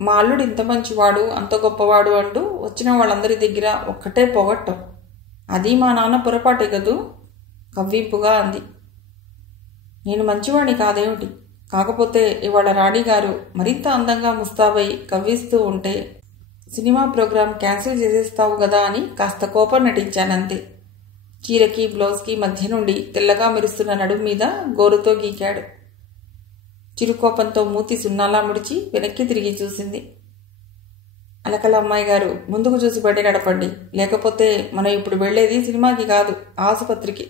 మా అల్లుడు ఇంత మంచివాడు, అంత గొప్పవాడు అంటూ వచ్చిన వాళ్ళందరి దగ్గర ఒక్కటే పొగట్టం, అది మా నాన్న పొరపాటే కదూ కవ్వింపుగా అంది. నేను మంచివాణ్ణి కాదేమిటి? కాకపోతే ఇవాళ రాణిగారు మరింత అందంగా ముస్తాబై కవ్విస్తూ ఉంటే సినిమా ప్రోగ్రాం క్యాన్సిల్ చేసేస్తావు కదా అని కాస్త కోపం నటించానంతే. చీరకి బ్లౌజ్కి మధ్య నుండి తెల్లగా మెరుస్తున్న నడుము మీద గోరుతో గీకాడు. చిరుకోపంతో మూతి సున్నాలా ముడిచి వెనక్కి తిరిగి చూసింది. అలకల అమ్మాయి గారు, ముందుకు చూసి బండి నడపండి, లేకపోతే మనం ఇప్పుడు వెళ్లేది సినిమాకి కాదు ఆసుపత్రికి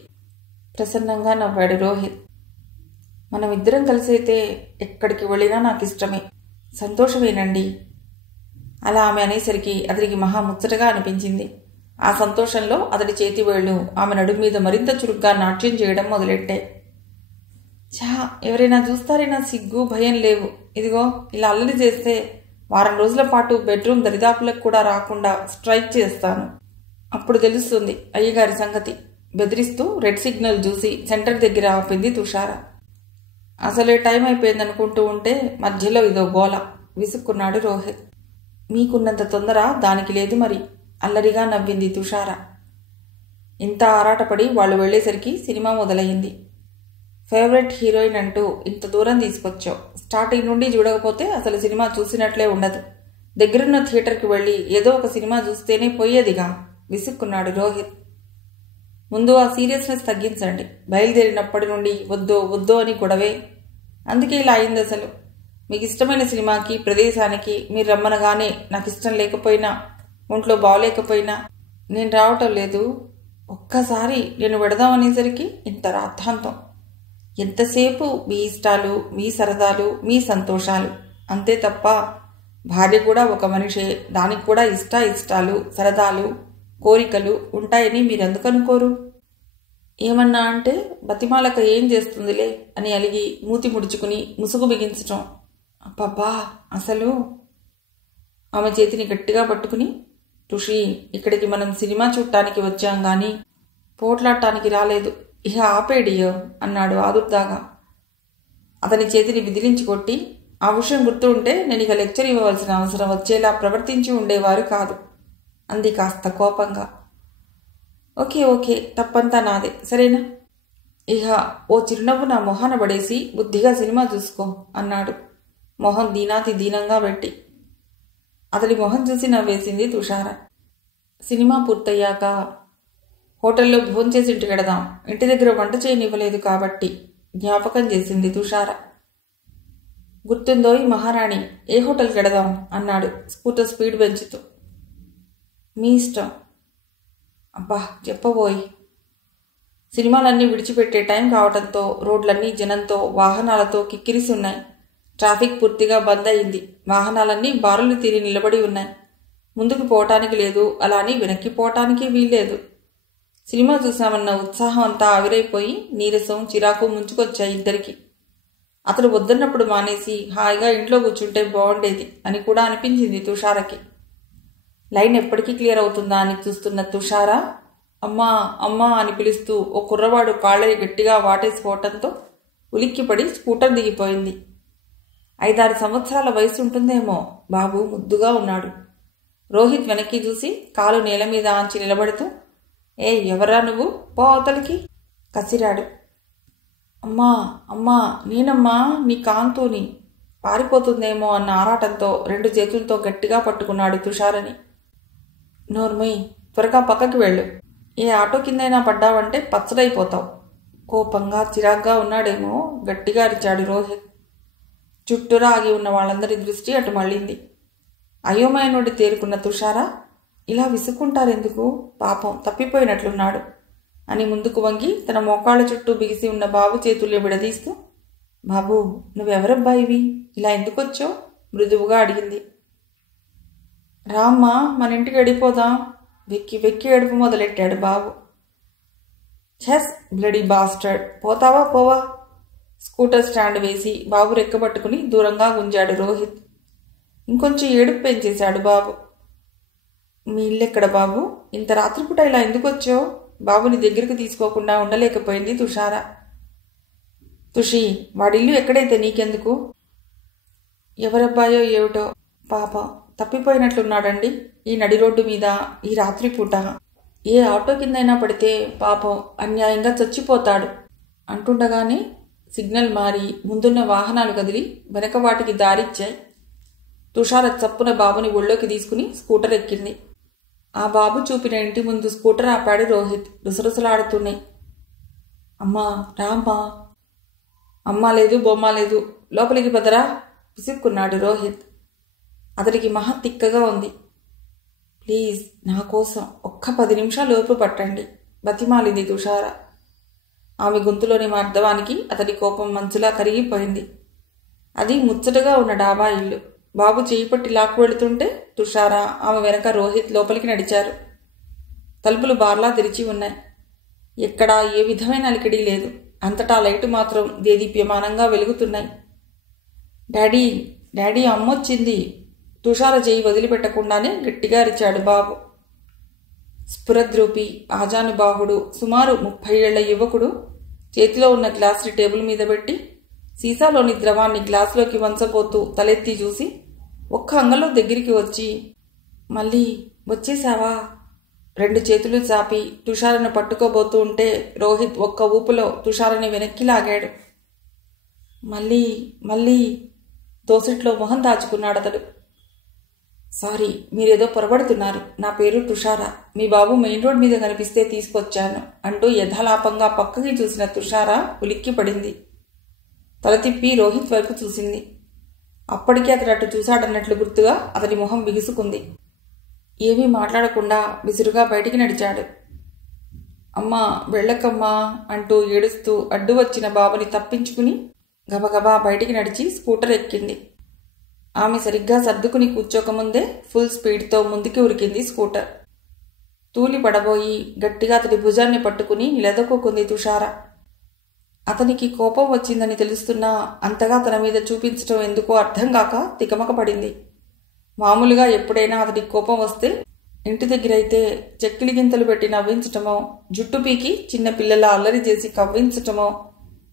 ప్రసన్నంగా నవ్వాడు రోహిత్. మనం ఇద్దరం కలిసైతే ఎక్కడికి వెళ్ళినా నాకు ఇష్టమే. సంతోషమేనండి. అలా ఆమె అనేసరికి అతనికి మహా ముచ్చటగా అనిపించింది. ఆ సంతోషంలో అతడి చేతి వేళ్లు ఆమె నడుము మీద మరింత చురుగ్గా నాట్యం చేయడం మొదలెట్టాయి. చా, ఎవరైనా చూస్తారైనా సిగ్గు భయం లేవు. ఇదిగో ఇలా అల్లరి చేస్తే వారం రోజుల పాటు బెడ్రూమ్ దరిదాపులకు కూడా రాకుండా స్ట్రైక్ చేస్తాను. అప్పుడు తెలుస్తుంది అయ్యగారి సంగతి. బెదిరిస్తూ రెడ్ సిగ్నల్ చూసి సెంటర్ దగ్గర ఆపింది తుషార. అసలే టైం అయిపోయిందనుకుంటూ ఉంటే మధ్యలో ఇదో గోల విసుక్కున్నాడు రోహిత్. మీకున్నంత తొందర దానికి లేదు మరి అల్లరిగా నవ్వింది తుషార. ఇంత ఆరాటపడి వాళ్ళు వెళ్లేసరికి సినిమా మొదలయ్యింది. ఫేవరెట్ హీరోయిన్ అంటూ ఇంత దూరం తీసుకొచ్చావు. స్టార్టింగ్ నుండి చూడకపోతే అసలు సినిమా చూసినట్లే ఉండదు. దగ్గరున్న థియేటర్కి వెళ్ళి ఏదో ఒక సినిమా చూస్తేనే పోయేదిగా విసుక్కున్నాడు రోహిత్. ముందు ఆ సీరియస్నెస్ తగ్గించండి. బయలుదేరినప్పటి నుండి వద్దో వద్దో అని గొడవే. అందుకే ఇలా అయింది అసలు. మీకు ఇష్టమైన సినిమాకి ప్రదేశానికి మీరు రమ్మనగానే నాకు ఇష్టం లేకపోయినా, ఒంట్లో బాగోలేకపోయినా నేను రావటం లేదు. ఒక్కసారి నేను వెడదామనేసరికి ఇంత రాద్ధాంతం. ఎంతసేపు మీ ఇష్టాలు, మీ సరదాలు, మీ సంతోషాలు అంతే తప్ప భార్య కూడా ఒక మనిషే, దానికి కూడా ఇష్టాలు, సరదాలు, కోరికలు ఉంటాయని మీరెందుకు అనుకోరు? ఏమన్నా అంటే బతిమాలక ఏం చేస్తుందిలే అని అలిగి మూతి ముడుచుకుని ముసుగు బిగించటం. అబ్బబ్బా అసలు. ఆమె చేతిని గట్టిగా పట్టుకుని, టుషి, ఇక్కడికి మనం సినిమా చూడటానికి వచ్చాం గాని పోట్లాడటానికి రాలేదు. ఇహ ఆపేడియో అన్నాడు ఆదుర్దాగా. అతని చేతిని విదిలించి కొట్టి, ఆ విషయం గుర్తు ఉంటే నేను ఇక లెక్చర్ ఇవ్వవలసిన అవసరం వచ్చేలా ప్రవర్తించి ఉండేవారు కాదు అంది కాస్త కోపంగా. ఓకే ఓకే, తప్పంతా నాదే, సరేనా? ఇహ ఓ చిరునవ్వు నా మొహాన పడేసి బుద్ధిగా సినిమా చూసుకో అన్నాడు మొహం దీనాతి దీనంగా పెట్టి. అతడి మొహం చూసి నవ్వేసింది తుషార. సినిమా పూర్తయ్యాక హోటల్లో భోంచేసి ఇంటికి వెడదాం, ఇంటి దగ్గర వంట చేయనివ్వలేదు కాబట్టి జ్ఞాపకం చేసింది తుషార. గుర్తుందో ఈ మహారాణి, ఏ హోటల్కి వెడదాం అన్నాడు స్కూటర్ స్పీడ్ పెంచుతూ. మీ ఇష్టం. అబ్బా చెప్పబోయి. సినిమాలన్నీ విడిచిపెట్టే టైం కావటంతో రోడ్లన్నీ జనంతో వాహనాలతో కిక్కిరిసి ఉన్నాయి. ట్రాఫిక్ పూర్తిగా బంద్ అయింది. వాహనాలన్నీ బారులు తీరి నిలబడి ఉన్నాయి. ముందుకు పోవటానికి లేదు, అలా అని వెనక్కి పోవటానికి వీల్లేదు. సినిమా చూసామన్న ఉత్సాహం అంతా ఆవిరైపోయి నీరసం చిరాకు ముంచుకొచ్చాయి ఇద్దరికి. అతడు వద్దన్నప్పుడు మానేసి హాయిగా ఇంట్లో కూర్చుంటే బాగుండేది అని కూడా అనిపించింది తుషారకి. లైన్ ఎప్పటికీ క్లియర్ అవుతుందా అని చూస్తున్న తుషార అమ్మా అమ్మా అని పిలుస్తూ ఓ కుర్రవాడు కాళ్ళని గట్టిగా వాటేసుకోవటంతో ఉలిక్కిపడి స్కూటర్ దిగిపోయింది. 5-6 సంవత్సరాల వయసు ఉంటుందేమో. బాబు ముద్దుగా ఉన్నాడు. రోహిత్ వెనక్కి చూసి కాలు నేల మీద ఆంచి నిలబడుతూ ఎవరా నువ్వు, పో అవతలికి కసిరాడు. అమ్మా అమ్మా నేనమ్మా, నీ కాంతూని. పారిపోతుందేమో అన్న ఆరాటంతో 2 చేతులతో గట్టిగా పట్టుకున్నాడు తుషారని. నోర్మయ్, త్వరగా పక్కకి వెళ్ళు. ఏ ఆటో కిందైనా పడ్డావంటే పచ్చడైపోతావు. కోపంగా చిరాగ్గా ఉన్నాడేమో గట్టిగా అరిచాడు రోహిత్. చుట్టూరా ఆగి ఉన్న వాళ్ళందరి దృష్టి అటు మళ్ళింది. అయోమయనుడి తేరుకున్న తుషార ఇలా విసుక్కుంటారెందుకు, పాపం తప్పిపోయినట్లున్నాడు అని ముందుకు వంగి తన మోకాళ్ళ చుట్టూ బిగిసి ఉన్న బాబు చేతుల్ని విడదీస్తూ, బాబు నువ్వెవరబ్బాయివి, ఇలా ఎందుకొచ్చావు మృదువుగా అడిగింది. రామ్మా మన ఇంటికి వెళ్ళిపోదాం. వెక్కి వెక్కి ఏడుపు మొదలెట్టాడు బాబు. ఛస్ బ్లడీ బాస్టర్డ్, పోతావా పోవా. స్కూటర్ స్టాండ్ వేసి బాబు రెక్కబట్టుకుని దూరంగా గుంజాడు రోహిత్. ఇంకొంచెం ఏడుపు పెంచేశాడు బాబు. మీ ఇల్లెక్కడ బాబు, ఇంత రాత్రిపూట ఇలా ఎందుకు వచ్చావు. బాబుని దగ్గరికి తీసుకోకుండా ఉండలేకపోయింది తుషార. తుషి, వాడిల్లు ఎక్కడైతే నీకెందుకు. ఎవరబ్బాయో ఏమిటో, పాపం తప్పిపోయినట్లున్నాడండి ఈ నడి రోడ్డు మీద ఈ రాత్రిపూట. ఏ ఆటో కిందైనా పడితే పాపం అన్యాయంగా చచ్చిపోతాడు అంటుండగానే సిగ్నల్ మారి ముందున్న వాహనాలు కదిలి వెనక వాటికి దారిచ్చాయి. తుషార చప్పున బాబుని ఒళ్ళోకి తీసుకుని స్కూటర్ ఎక్కింది. ఆ బాబు చూపిన ఇంటి ముందు స్కూటర్ ఆపాడు రోహిత్ రుసరుసలాడుతున్నాయి. అమ్మా రామ్మా. అమ్మా లేదు బొమ్మ లేదు, లోపలికి పదరా పిసుక్కున్నాడు రోహిత్. అతడికి మహా తిక్కగా ఉంది. ప్లీజ్ నా కోసం ఒక్క 10 నిమిషాలు ఓపు పట్టండి బతిమాలింది తుషార. ఆమె గొంతులోని మార్ధవానికి అతడి కోపం మంచులా కరిగిపోయింది. అది ముచ్చటగా ఉన్న డాబా ఇల్లు. బాబు చేయి పట్టి లాక్కు వెళుతుంటే తుషార ఆమె వెనక రోహిత్ లోపలికి నడిచారు. తలుపులు బార్లా తెరిచి ఉన్నాయి. ఎక్కడా ఏ విధమైన అలికిడి లేదు. అంతటా లైటు మాత్రం దేదీప్యమానంగా వెలుగుతున్నాయి. Daddy daddy అమ్మొచ్చింది. తుషార చేయి వదిలిపెట్టకుండానే గట్టిగా అరిచాడు బాబు. స్ఫురద్రూపి ఆజానుబాహుడు సుమారు 30 ఏళ్ల యువకుడు చేతిలో ఉన్న గ్లాసుని టేబుల్ మీద పెట్టి సీసాలోని ద్రవాన్ని గ్లాసులోకి వంచబోతూ తలెత్తి చూసి ఒక్క అంగలో దగ్గరికి వచ్చి, మళ్ళీ వచ్చేశావా. 2 చేతులు చాపి తుషారను పట్టుకోబోతూ ఉంటే రోహిత్ ఒక్క ఊపులో తుషారని వెనక్కి లాగాడు. మళ్ళీ మళ్ళీ దోసిట్లో మొహం దాచుకున్నాడతడు. సారీ, మీరేదో పొరబడుతున్నారు. నా పేరు తుషార. మీ బాబు మెయిన్ రోడ్ మీద కనిపిస్తే తీసుకొచ్చాను అంటూ యథాలాపంగా పక్కకి చూసిన తుషార ఉలిక్కి పడింది. తల తిప్పి రోహిత్ వైపు చూసింది. అప్పటికే అతడు అటు చూశాడన్నట్లు గుర్తుగా అతడి మొహం బిగుసుకుంది. ఏమీ మాట్లాడకుండా విసురుగా బయటికి నడిచాడు. అమ్మా వెళ్ళకమ్మా అంటూ ఏడుస్తూ అడ్డు వచ్చిన బాబుని తప్పించుకుని గబగబా బయటికి నడిచి స్కూటర్ ఎక్కింది. ఆమె సరిగ్గా సర్దుకుని కూర్చోకముందే ఫుల్ స్పీడ్తో ముందుకి ఉరికింది స్కూటర్. తూలి పడబోయి గట్టిగా అతడి భుజాన్ని పట్టుకుని నిలదొక్కుంది తుషార. అతనికి కోపం వచ్చిందని తెలుస్తున్నా అంతగా తన మీద చూపించటం ఎందుకో అర్థం కాక తికమక పడింది. మామూలుగా ఎప్పుడైనా అతడికి కోపం వస్తే ఇంటి దగ్గరైతే చెక్కిలి గింతలు పెట్టి నవ్వించటమో, జుట్టు పీకి చిన్న పిల్లల అల్లరి చేసి కవ్వించటమో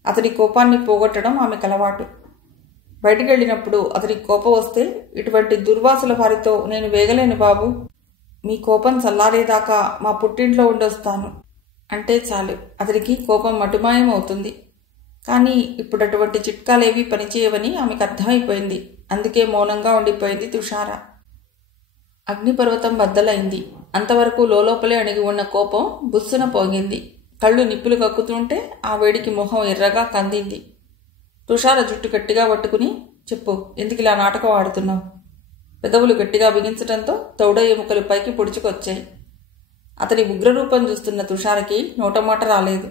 అతడి కోపాన్ని పోగొట్టడం ఆమెకు అలవాటు. బయటికి వెళ్ళినప్పుడు అతనికి కోపం వస్తే, ఇటువంటి దుర్వాసుల వారితో నేను వేగలేను బాబు, మీ కోపం చల్లారేదాకా మా పుట్టింట్లో ఉండొస్తాను అంటే చాలు అతడికి కోపం మటుమాయం అవుతుంది. కానీ ఇప్పుడు అటువంటి చిట్కాలేవీ పనిచేయవని ఆమెకు అర్థమైపోయింది. అందుకే మౌనంగా ఉండిపోయింది తుషార. అగ్నిపర్వతం బద్దలైంది. అంతవరకు లోపలే అణిగి ఉన్న కోపం బుస్సున పోగింది. కళ్ళు నిప్పులు కక్కుతుంటే ఆ వేడికి మొహం ఎర్రగా కందింది. తుషార జుట్టు గట్టిగా పట్టుకుని, చెప్పు, ఎందుకిలా నాటకం ఆడుతున్నావు? పెదవులు గట్టిగా బిగించటంతో తౌడ ఎముకలు పైకి పొడుచుకొచ్చాయి. అతని ఉగ్రరూపం చూస్తున్న తుషారకి నోటమాట రాలేదు.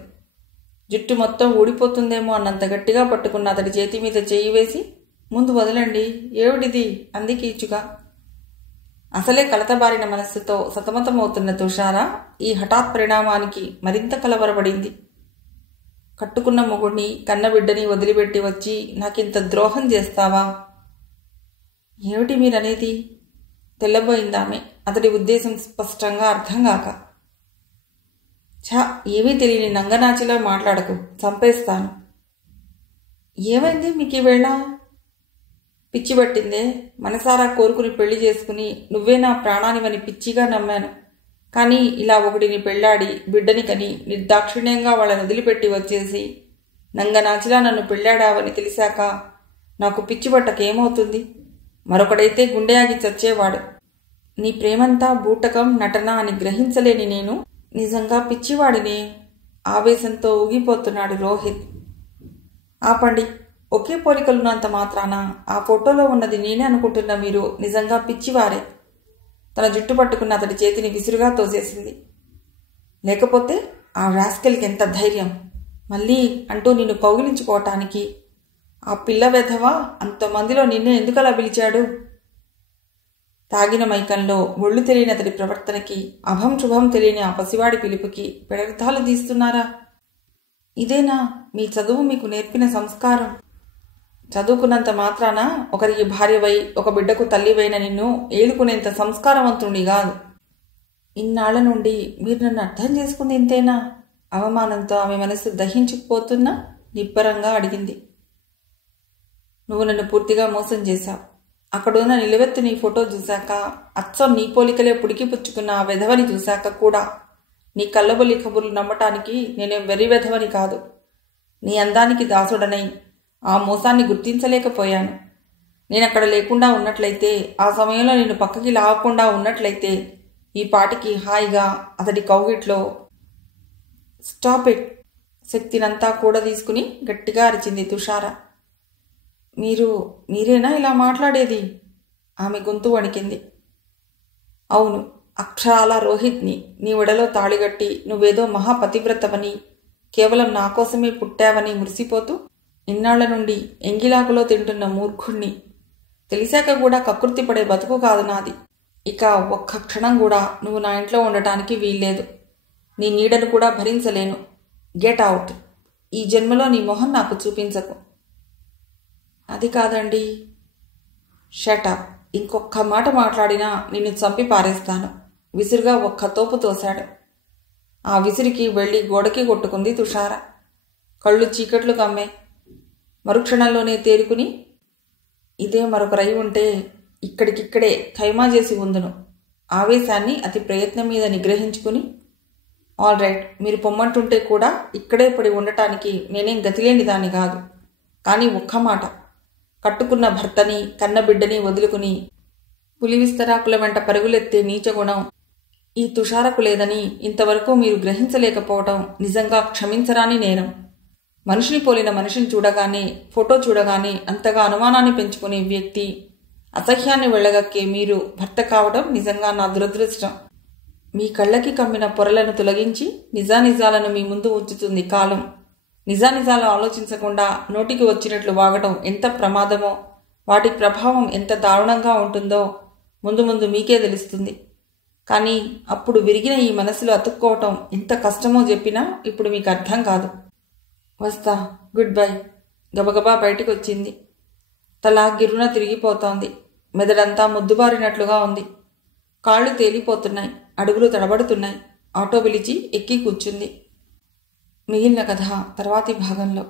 జుట్టు మొత్తం ఊడిపోతుందేమో అన్నంత గట్టిగా పట్టుకున్న అతడి చేతి మీద చేయి వేసి, ముందు వదలండి, ఏమిటిది అంది కీచుగా. అసలే కలతబారిన మనస్సుతో సతమతమవుతున్న తుషార ఈ హఠాత్ పరిణామానికి మరింత కలవరపడింది. కట్టుకున్న మొగుడిని, కన్నబిడ్డని వదిలిపెట్టి వచ్చి నాకింత ద్రోహం చేస్తావా? ఏమిటి మీరనేది? తెల్లబోయిందామె, అతడి ఉద్దేశం స్పష్టంగా అర్థం కాక. ఛా, ఏమీ తెలియని నంగనాచిలా మాట్లాడకు, చంపేస్తాను. ఏమైంది మీకు ఈవేళ? పిచ్చి పట్టిందే. మనసారా కోరుకుని పెళ్లి చేసుకుని నువ్వే నా ప్రాణానివని పిచ్చిగా నమ్మాను. కానీ ఇలా ఒకటిని పెళ్లాడి బిడ్డని కని నిర్దాక్షిణ్యంగా వాళ్ళని వదిలిపెట్టి వచ్చేసి నంగనాచిలా నన్ను పెళ్లాడావని తెలిసాక నాకు పిచ్చి పట్టకేమవుతుంది? మరొకడైతే గుండెయాగి చచ్చేవాడు. నీ ప్రేమంతా బూటకం, నటన అని గ్రహించలేని నేను నిజంగా పిచ్చివాడినే. ఆవేశంతో ఊగిపోతున్నాడు రోహిత్. ఆపండి, ఒకే పోలికలున్నంత మాత్రాన ఆ ఫోటోలో ఉన్నది నేనే అనుకుంటున్న మీరు నిజంగా పిచ్చివారే. తన జుట్టు పట్టుకున్న అతడి చేతిని విసురుగా తోసేసింది. లేకపోతే ఆ రాస్కెల్కి ఎంత ధైర్యం మళ్ళీ అంటూ నిన్ను కౌగిలించుకోవటానికి? ఆ పిల్ల వెధవా అంతమందిలో నిన్నే ఎందుకలా పిలిచాడు? తాగిన మైకంలో ఒళ్ళు తెలియని అతడి ప్రవర్తనకి, అభం శుభం తెలియని ఆ పసివాడి పిలుపుకి పెడర్థాలు తీస్తున్నారా? ఇదేనా మీ చదువు మీకు నేర్పిన సంస్కారం? చదువుకున్నంత మాత్రాన ఒకరికి భార్యవై ఒక బిడ్డకు తల్లివైన నిన్ను ఏలుకునేంత సంస్కారవంతుణ్ణి కాదు. ఇన్నాళ్ల నుండి మీరు నన్ను అర్థం చేసుకుంది ఇంతేనా? అవమానంతో ఆమె మనసు దహించుకుపోతున్నా నిబ్బరంగా అడిగింది. నువ్వు నన్ను పూర్తిగా మోసం చేశావు. అక్కడున్న నిలువెత్తు నీ ఫోటో చూశాక, అచ్చం నీ పోలికలే పుడికి పుచ్చుకున్న ఆ వెధవని చూశాక కూడా నీ కళ్ళబొల్లి కబుర్లు నమ్మటానికి నేనేం వెర్రి వెధవని కాదు. నీ అందానికి దాసుడనై ఆ మోసాన్ని గుర్తించలేకపోయాను. నేనక్కడ లేకుండా ఉన్నట్లయితే, ఆ సమయంలో నేను పక్కకి లాగకుండా ఉన్నట్లయితే ఈ పాటికి హాయిగా అతడి కౌగిట్లో. Stop it! శక్తినంతా కూడా తీసుకుని గట్టిగా అరిచింది తుషార. మీరేనా ఇలా మాట్లాడేది? ఆమె గొంతు వణికింది. అవును, అక్షరాల రోహిత్ని నీ ఒడలో తాళిగట్టి నువ్వేదో మహాపతివ్రతవని, కేవలం నా కోసమే పుట్టావని మురిసిపోతూ ఇన్నాళ్ల నుండి ఎంగిలాకులో తింటున్న మూర్ఖుణ్ణి. తెలిసాక కూడా కకృతి పడే బతుకు కాదు నాది. ఇక ఒక్క క్షణం కూడా నువ్వు నా ఇంట్లో ఉండటానికి వీల్లేదు. నీ నీడను కూడా భరించలేను. Get out! ఈ జన్మలో నీ మొహం నాకు చూపించకు. అది కాదండి. షటప్! ఇంకొక్క మాట మాట్లాడినా నిన్ను చంపి పారేస్తాను. విసురుగా ఒక్క తోపు తోశాడు. ఆ విసిరికి వెళ్లి గోడకి కొట్టుకుంది తుషార. కళ్ళు చీకట్లు కమ్మే. మరుక్షణంలోనే తేరుకుని, ఇదే మరొకరై ఉంటే ఇక్కడికిక్కడే ఖైమా చేసి ఉందును. ఆవేశాన్ని అతి ప్రయత్నం మీద నిగ్రహించుకుని, ఆల్ రైట్, మీరు పొమ్మంటుంటే కూడా ఇక్కడే పడి ఉండటానికి నేనేం గతిలేని దాన్ని కాదు. కానీ ఒక్క మాట, కట్టుకున్న భర్తని, కన్నబిడ్డని వదులుకుని పులి విస్తరాకుల వెంట పరుగులెత్తే నీచగుణం ఈ తుషారకు లేదని ఇంతవరకు మీరు గ్రహించలేకపోవటం నిజంగా క్షమించరాని నేరం. మనిషిని పోలిన మనిషిని చూడగానే, ఫోటో చూడగానే అంతగా అనుమానాన్ని పెంచుకునే వ్యక్తి, అసహ్యాన్ని వెళ్ళగక్కే మీరు భర్త కావడం నిజంగా నా దురదృష్టం. మీ కళ్ళకి కమ్మిన పొరలను తొలగించి నిజానిజాలను మీ ముందు ఉంచుతుంది కాలం. నిజానిజాలు ఆలోచించకుండా నోటికి వచ్చినట్లు వాగటం ఎంత ప్రమాదమో, వాటి ప్రభావం ఎంత దారుణంగా ఉంటుందో ముందు ముందు మీకే తెలుస్తుంది. కానీ అప్పుడు విరిగిన ఈ మనసులో అతుక్కోవటం ఎంత కష్టమో చెప్పినా ఇప్పుడు మీకు అర్థం కాదు. వస్తా, గుడ్ బై. గబగబా బయటికి వచ్చింది. తల గిర్రున తిరిగిపోతోంది. మెదడంతా ముద్దుబారినట్లుగా ఉంది. కాళ్ళు తేలిపోతున్నాయి, అడుగులు తడబడుతున్నాయి. ఆటో పిలిచి ఎక్కి కూర్చుంది. మిగిలిన కథ తర్వాతి భాగంలో.